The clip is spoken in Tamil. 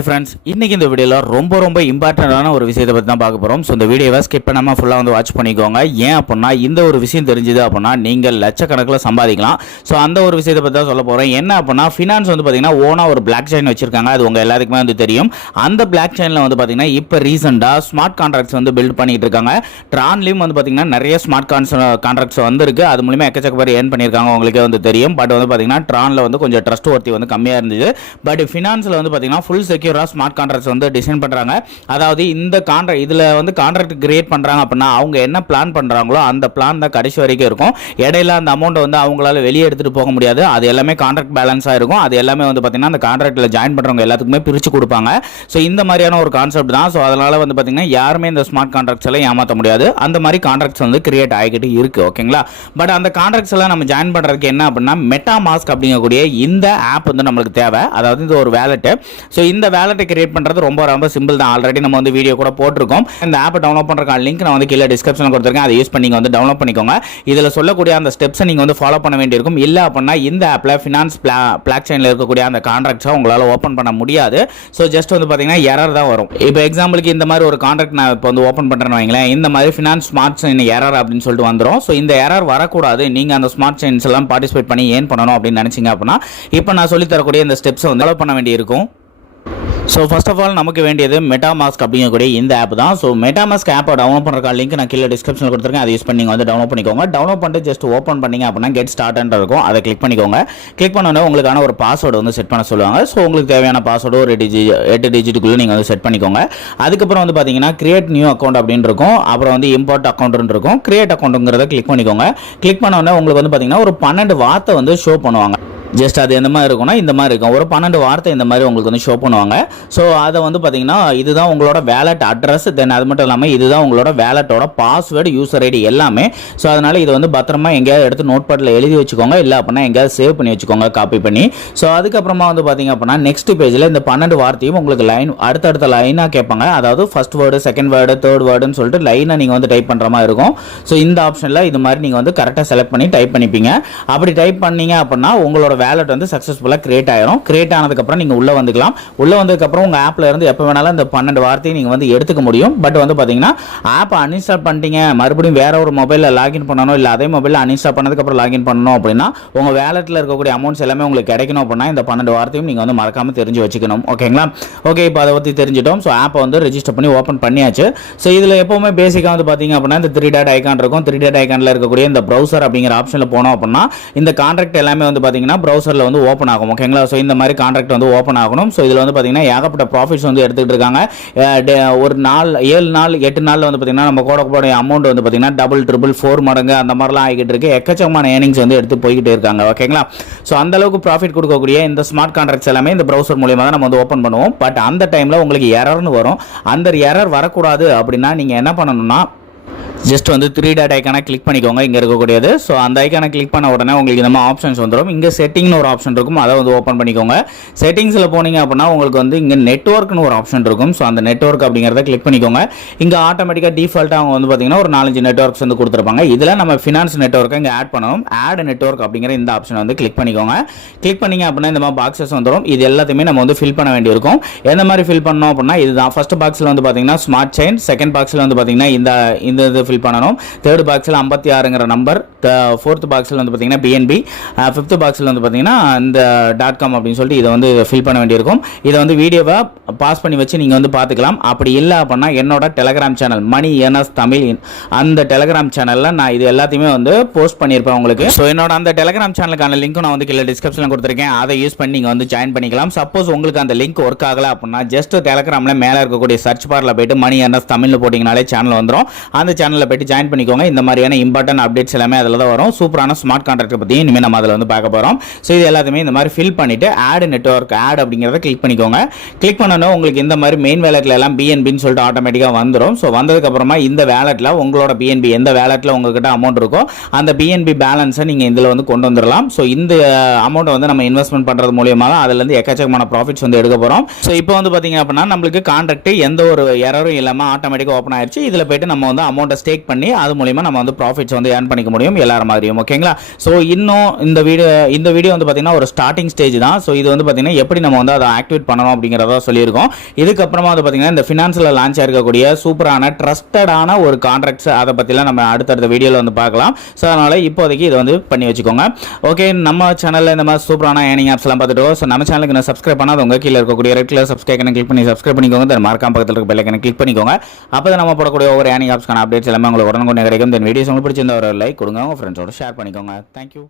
ஃப்ரெண்ட்ஸ், இன்னைக்கு இந்த வீடியோவில் ரொம்ப இம்பார்ட்டண்டான ஒரு விஷயத்தை பற்றி தான் பார்க்க போகிறோம். ஸோ இந்த வீடியோவை ஸ்கிப் பண்ணாமல் ஃபுல்லாக வந்து வாட்ச் பண்ணிக்கோங்க. ஏன் அப்படின்னா இந்த ஒரு விஷயம் தெரிஞ்சுது அப்படின்னா நீங்கள் லட்சக்கணக்கில் சம்பாதிக்கலாம். ஸோ அந்த ஒரு விஷயத்தை பற்றி தான் சொல்ல போகிறேன். என்ன அப்படின்னா ஃபினான்ஸ் வந்து பார்த்தீங்கன்னா ஓனாக ஒரு பிளாக் செயின் வச்சிருக்காங்க. அது உங்கள் எல்லாருக்குமே வந்து தெரியும். அந்த பிளாக் செயினில் வந்து பார்த்தீங்கன்னா இப்போ ரீசெண்டாக ஸ்மார்ட் கான்ட்ராக்ட்ஸ் வந்து பில்ட் பண்ணிட்டு இருக்காங்க. ட்ரான்லையும் வந்து பார்த்தீங்கன்னா நிறைய ஸ்மார்ட் கான்ட்ராக்ட்ஸ் வந்துருக்கு. அது மூலியமாக எக்கச்சக்க பேர் ஏர்ன் பண்ணியிருக்காங்க, உங்களுக்கே வந்து தெரியும். பட் வந்து பார்த்தீங்கன்னா ட்ரானில் வந்து கொஞ்சம் ட்ரஸ்ட் ஒர்த்தி வந்து கம்மியாக இருந்தது. பட் ஃபினான்ஸில் வந்து பார்த்தீங்கன்னா ஃபுல் செக்யூர் ஸ்மார்ட் கான்ட்ராக்ட்ஸ் வந்து டிசைன் பண்றாங்க. அதாவது இந்த இதுல வந்து கான்ட்ராக்ட் கிரியேட் பண்றாங்க அப்படின்னா அவங்க என்ன பிளான் பண்றாங்களோ அந்த பிளான் தான் கடைசி வரைக்கும் இருக்கும். இடையில அந்த அமௌண்ட் வந்து அவங்களால வெளியே எடுத்துட்டு போக முடியாது. அது எல்லாமே கான்ட்ராக்ட் பேலன்ஸா இருக்கும். அது எல்லாமே வந்து பாத்தீங்கன்னா அந்த கான்ட்ராக்ட்ல ஜாயின் பண்றவங்க எல்லாத்துக்குமே பிரிச்சு கொடுப்பாங்க. ஸோ இந்த மாதிரியான ஒரு கான்செப்ட் தான். ஸோ அதனால வந்து பாத்தீங்கன்னா யாருமே இந்த ஸ்மார்ட் கான்ட்ராக்ட்ஸ் எல்லாம் ஏமாற்ற முடியாது. அந்த மாதிரி கான்ட்ராக்ட்ஸ் வந்து கிரியேட் ஆகிட்டு இருக்கு. ஓகேங்களா? பட் அந்த கான்ட்ராக்ட்ஸ் எல்லாம் நம்ம ஜாயின் பண்றதுக்கு என்ன அப்படின்னா மெட்டாமாஸ்க் அப்படிங்கக்கூடிய இந்த ஆப் வந்து நம்மளுக்கு தேவை. அதாவது இது ஒரு வேலெட். ஸோ இந்த வேலெட்டை கிரியேட் பண்றது ரொம்ப சிம்பிள் தான். ஆல்ரெடி நம்ம வந்து வீடியோ கூட போட்டிருக்கோம். இந்த ஆப்பை டவுன்லோட் பண்றதுக்கான லிங்க் நான் வந்து கீழே டிஸ்கிரிப்ஷன்ல கொடுத்திருக்கேன். அதை யூஸ் பண்ணி நீங்க வந்து டவுன்லோட் பண்ணிக்கோங்க. இதுல சொல்லக்கூடிய அந்த ஸ்டெப்ஸ் நீங்க வந்து ஃபாலோ பண்ண வேண்டியிருக்கும். இல்ல அப்படின்னா இந்த ஆப்ல ஃபினான்ஸ் பிளாக் செயின்ல இருக்கக்கூடிய அந்த கான்ட்ராக்ட்ஸை உங்களால ஓபன் பண்ண முடியாது. ஸோ ஜஸ்ட் வந்து பாத்தீங்கன்னா எரர் தான் வரும். இப்போ எக்ஸாம்பிளுக்கு இந்த மாதிரி ஒரு கான்ட்ராக்ட் நான் இப்போ வந்து ஓபன் பண்றேன்னு வைங்களேன். இந்த மாதிரி ஃபினான்ஸ் ஸ்மார்ட் செயின் எரர் அப்படின்னு சொல்லிட்டு வந்துடும். ஸோ இந்த எரர் வரக்கூடாது, நீங்க அந்த ஸ்மார்ட் செயின்ஸ் எல்லாம் பார்ட்டிசிபேட் பண்ணி ஏன் பண்ணணும் அப்படின்னு நினைச்சீங்க அப்படின்னா இப்போ நான் சொல்லி தரக்கூடிய இந்த ஸ்டெப்ஸ் வந்து ஃபாலோ பண்ண வேண்டியிருக்கும். ஸோ ஃபர்ஸ்ட் ஆஃப் ஆல் நமக்கு வேண்டியது மெட்டாமாஸ்க் அப்படிங்கக்கூடிய இந்த ஆப் தான். ஸோ மெட்டாமாஸ்க் ஆப்பை டவுன்லோட் பண்ணுற லிங்க் நான் கீழே டிஸ்கிரிப்ஷனில் கொடுத்துருக்கேன். அதை யூஸ் பண்ணி வந்து டவுன்லோட் பண்ணிக்கோங்க. டவுன்லோட் பண்ணிட்டு ஜஸ்ட் ஓப்பன் பண்ணிங்க அப்படின்னா கெட் ஸ்டார்ட்ன்ற இருக்கும். அதை கிளிக் பண்ணிக்கோங்க. கிளிக் பண்ணோன்னே உங்களுக்கான ஒரு பாஸ்வேர்டு வந்து செட் பண்ண சொல்லுவாங்க. ஸோ உங்களுக்கு தேவையான பாஸ்வேர்டு ஒரு 8 டிஜிட்டுக்குள்ளே நீங்கள் வந்து செட் பண்ணிக்கோங்க. அதுக்கப்புறம் வந்து பார்த்தீங்கன்னா கிரியேட் நியூ அக்கௌண்ட் அப்படின்னு இருக்கும். அப்புறம் வந்து இம்போர்ட் அக்கௌண்ட் இருக்கும். கிரியேட் அக்கௌண்ட்டுங்கிறத கிளிக் பண்ணிக்கோங்க. கிளிக் பண்ணோன்னே உங்களுக்கு வந்து பார்த்தீங்கன்னா ஒரு 12 வார்த்தை வந்து ஷோ பண்ணுவாங்க. ஜஸ்ட் அது எந்த மாதிரி இருக்கும்னா இந்த மாதிரி இருக்கும். ஒரு 12 வார்த்தை இந்த மாதிரி உங்களுக்கு வந்து ஷோ பண்ணுவாங்க. ஸோ அதை வந்து பார்த்தீங்கன்னா இதுதான் உங்களோட வேலட் அட்ரஸ். தென் அது மட்டும் இல்லாமல் இதுதான் உங்களோட வேலட்டோட பாஸ்வேர்டு, யூசர் ஐடி எல்லாமே. ஸோ அதனால இது வந்து பத்திரமா எங்கேயாவது எடுத்து நோட் பேடில் எழுதி வச்சுக்கோங்க. இல்லை அப்படின்னா எங்கேயாவது சேவ் பண்ணி வச்சுக்கோங்க, காப்பி பண்ணி. ஸோ அதுக்கப்புறமா வந்து பார்த்தீங்க அப்படின்னா நெக்ஸ்ட் பேஜில் இந்த 12 வார்த்தையும் உங்களுக்கு லைன் அடுத்தடுத்த லைனாக கேட்பாங்க. அதாவது first word, second word, third வேர்டுன்னு சொல்லிட்டு லைனாக நீங்கள் வந்து டைப் பண்ணுற மாதிரி இருக்கும். ஸோ இந்த ஆப்ஷனில் இது மாதிரி நீங்கள் வந்து கரெக்டாக செலக்ட் பண்ணி டைப் பண்ணிப்பீங்க. அப்படி டைப் பண்ணீங்க அப்படின்னா உங்களோட வேலட் வந்து சக்சஸ்ஃபுல்லா கிரியேட் ஆயிரும். கிரியேட் ஆனதுக்கு அப்புறம் நீங்க உள்ள வந்துக்கலாம். உள்ள வந்ததுக்கு அப்புறம் உங்க ஆப்ல இருந்து எப்ப வேணாலும் இந்த 12 வார்த்தையை நீங்க வந்து எடுத்துக்க முடியும். பட் வந்து பாத்தீங்கன்னா ஆப் அன்இன்ஸ்டால் பண்ணிட்டீங்க, மறுபடியும் வேற ஒரு மொபைல்ல லாகின் பண்ணணும், இல்ல அதே மொபைல்ல அன்இன்ஸ்டால் பண்ணதுக்கு அப்புறம் லாகின் பண்ணணும் அப்படின்னா உங்க வேலட்ல இருக்கக்கூடிய அமௌண்ட்ஸ் எல்லாமே உங்களுக்கு கிடைக்கணும் அப்படின்னா இந்த 12 வார்த்தையும் நீங்க வந்து மறக்காம தெரிஞ்சு வச்சுக்கணும். ஓகேங்களா? ஓகே, இப்போ அதை பத்தி தெரிஞ்சிட்டோம். ஸோ ஆப்பை வந்து ரெஜிஸ்டர் பண்ணி ஓப்பன் பண்ணியாச்சு. ஸோ இதுல எப்பவுமே பேசிக்கா வந்து பாத்தீங்க அப்படின்னா இந்த 3 டாட் ஐகான் இருக்கும். 3 டாட் ஐகான்ல இருக்கக்கூடிய இந்த ப்ரௌசர் அப்படிங்கிற ஆப்ஷன்ல போனோம் அப்படின்னா இந்த கான்ட்ராக்ட் எல்லாமே வந்து பாத்தீங்கன்னா ப்ரௌசர்ல வந்து ஓப்பன் ஆகும். ஓகேங்களா? ஸோ இந்த மாதிரி கான்ட்ராக்ட் வந்து ஓப்பன் ஆகணும். ஸோ இதில் வந்து பார்த்தீங்கன்னா ஏகப்பட்ட ப்ராஃபிட்ஸ் வந்து எடுத்துக்கிட்டு இருக்காங்க. ஒரு 7 நாள் 8 நாளில் வந்து பார்த்தீங்கன்னா நம்ம கோடக்கூடிய அமௌண்ட் வந்து பார்த்தீங்கன்னா டபுள், ட்ரிபிள், 4 மடங்கு அந்த மாதிரிலாம் ஆகிட்டு இருக்கு. எக்கச்சக்கமான ஏர்னிங்ஸ் வந்து எடுத்து போய்கிட்டே இருக்காங்க. ஓகேங்களா? ஸோ அந்த அளவுக்கு ப்ராஃபிட் கொடுக்கக்கூடிய இந்த ஸ்மார்ட் கான்ட்ராக்ட்ஸ் எல்லாமே இந்த ப்ரௌசர் மூலியமாக தான் நம்ம வந்து ஓப்பன் பண்ணுவோம். பட் அந்த டைமில் உங்களுக்கு எரர்னு வரும். அந்த எரர் வரக்கூடாது அப்படின்னா நீங்கள் என்ன பண்ணணும்னா ஜஸ்ட் வந்து 3 டாட் ஐக்கானை கிளிக் பண்ணிக்கோங்க. இங்கே இருக்கக்கூடியது. ஸோ அந்த ஐக்கானை கிளிக் பண்ண உடனே உங்களுக்கு இந்த மாதிரி ஆப்ஷன்ஸ் வந்துடும். இங்கே செட்டிங்னு ஒரு ஆப்ஷன் இருக்கும். அதை வந்து ஓப்பன் பண்ணிக்கோங்க. செட்டிங்ஸில் போனீங்க அப்படின்னா உங்களுக்கு வந்து இங்கே நெட்வொர்க்னு ஒரு ஆப்ஷன் இருக்கும். ஸோ அந்த நெட்வொர்க் அப்படிங்கிறத கிளிக் பண்ணிக்கோங்க. இங்கே ஆட்டோமேட்டிக்காக டிஃபால்ட்டாக அவங்க வந்து பார்த்தீங்கன்னா ஒரு 4-5 நெட்வொர்க்ஸ் வந்து கொடுத்துருப்பாங்க. இதில் நம்ம ஃபினான்ஸ் நெட்வொர்க்கை இங்கே ஆட் பண்ணணும். ஆட் நெட்வொர்க் அப்படிங்கிற இந்த ஆப்ஷன் வந்து கிளிக் பண்ணிக்கோங்க. கிளிக் பண்ணிங்க அப்படின்னா இந்த மாதிரி பாக்ஸஸ் வந்துடும். இது எல்லாத்தையுமே நம்ம வந்து ஃபில் பண்ண வேண்டியிருக்கும். எந்த மாதிரி ஃபில் பண்ணோம் அப்படின்னா இதுதான் ஃபர்ஸ்ட் பாக்ஸில் வந்து பார்த்தீங்கன்னா ஸ்மார்ட் செயின், செகண்ட் பாக்ஸில் வந்து பார்த்தீங்கன்னா இந்த இது ஃபில் பண்ணணும். தேர்ட் பாக்ஸில் 56ங்கிற நம்பர், ஃபோர்த் பாக்ஸில் வந்து பார்த்தீங்கன்னா பிஎன்பி, ஃபிஃப்த் பாக்ஸில் வந்து பார்த்தீங்கன்னா இந்த .com அப்படின்னு சொல்லிட்டு இதை வந்து ஃபில் பண்ண வேண்டியிருக்கும். இதை வந்து வீடியோவை பாஸ் பண்ணி வச்சு நீங்கள் வந்து பார்த்துக்கலாம். அப்படி இல்லை அப்படின்னா என்னோட டெலகிராம் சேனல் மணி என்எஸ் தமிழ், அந்த டெலகிராம் சேனலில் நான் இது எல்லாத்தையுமே வந்து போஸ்ட் பண்ணியிருப்பேன் உங்களுக்கு. ஸோ என்னோட அந்த டெலகிராம் சேனலுக்கான லிங்க்கும் நான் வந்து கீழே டிஸ்கிரிப்ஷனில் கொடுத்துருக்கேன். அதை யூஸ் பண்ணி நீங்கள் வந்து ஜாயின் பண்ணிக்கலாம். சப்போஸ் உங்களுக்கு அந்த லிங்க் ஒர்க் ஆகலை அப்படின்னா ஜஸ்ட் டெலகிராமில் மேலே இருக்கக்கூடிய சர்ச் பாரில் போயிட்டு மணி என்எஸ் தமிழ்னு போட்டிங்கனாலே சேனல் வந்துடும். அந்த சேனலில் போயிட்டு ஜாயின் பண்ணிக்கோங்க. இந்த மாதிரியான இம்பார்ட்டன்ட் அப்டேட்ஸ் எல்லாமே அதில் தான் வரும். சூப்பரான ஸ்மார்ட் கான்ட்ராக்ட் பற்றி இனிமேல் நம்ம அதில் வந்து பார்க்க போகிறோம். ஸோ இது எல்லாத்தையுமே இந்த மாதிரி ஃபில் பண்ணிட்டு ஆட் நெட்வொர்க் ஆட் அப்படிங்கிறத கிளிக் பண்ணிக்கோங்க. கிளிக் பண்ணோன்னா உங்களுக்கு இந்த மாதிரி மெயின் வேலெட்ல எல்லாம் பிஎன்பின்னு சொல்லிட்டு ஆட்டோமேட்டிக்காக வந்துடும். ஸோ வந்ததுக்கு அப்புறமா இந்த வேலெட்ல உங்களோட பிஎன்பி எந்த வேலெட்ல உங்ககிட்ட அமௌண்ட் இருக்கோ அந்த பிஎன்பி பேலன்ஸை நீங்கள் இதில் வந்து கொண்டு வந்துடலாம். ஸோ இந்த அமௌண்ட்டை வந்து நம்ம இன்வெஸ்ட்மெண்ட் பண்ணுறது மூலியமாக அதுலேருந்து எக்கச்சக்கமான ப்ராஃபிட்ஸ் வந்து எடுக்க போகிறோம். ஸோ இப்போ வந்து பார்த்தீங்க அப்படின்னா நம்மளுக்கு கான்ட்ராக்ட் எந்த ஒரு எரரும் இல்லாமல் ஆட்டோமேட்டிக்காக ஓப்பன் ஆயிடுச்சு. இதில் போயிட்டு நம்ம வந்து அமௌண்ட்டை ஸ்டேக் பண்ணி அது மூலிமா நம்ம வந்து ப்ராஃபிட்ஸ் வந்து ஏர்ன் பண்ணிக்க முடியும் எல்லாரும் மாதிரியும். ஓகேங்களா? ஸோ இன்னும் இந்த வீடியோ வந்து பார்த்தீங்கன்னா ஒரு ஸ்டார்டிங் ஸ்டேஜ் தான். ஸோ இது வந்து பார்த்தீங்கன்னா எப்படி நம்ம வந்து அதை ஆக்டிவேட் பண்ணணும் அப்படிங்கிறத சொல்லியிருக்கோம். இதுக்கப்புறமா வந்து பார்த்தீங்கன்னா இந்த ஃபினான்ஸில் லான்ச் ஆயிருக்கக்கூடிய சூப்பரான ட்ரஸ்டடான ஒரு கான்ட்ராக்ட்ஸ் அதை பற்றிலாம் நம்ம அடுத்தடுத்த வீடியோவில் வந்து பார்க்கலாம். ஸோ அதனால் இப்போதைக்கு இதை வந்து பண்ணி வச்சுக்கோங்க. ஓகே, நம்ம சேனலில் இந்த மாதிரி சூப்பரான ஏர்னிங் ஆப்ஸ்லாம் பார்த்துட்டு ஸோ நம்ம சேனலுக்கு நான் சப்ஸ்கிரைப் பண்ணாதவங்க கீழே இருக்கக்கூடிய ரெட் கலர் சப்ஸ்கிரைப் கிளிக் பண்ணி சப்ஸ்கிரைப் பண்ணிக்கோங்க. தென் மறக்காம பக்கத்தில் இருக்க பெல் ஐகானை கிளிக் பண்ணிக்கோங்க. அப்போ தான் நம்ம போடக்கூடிய ஒவ்வொரு ஏர்னிங் ஆப்ஸ்க்கான அப்டேட்ஸ் எல்லாமே உங்களுக்கு உடனே கிடைக்கும். தென் வீடியோஸ் உங்களுக்கு பிடிச்சிருந்த ஒரு லைக் கொடுங்க, உங்கள் ஃப்ரெண்ட்ஸோட ஷேர் பண்ணிக்கோங்க. தேங்க்யூ.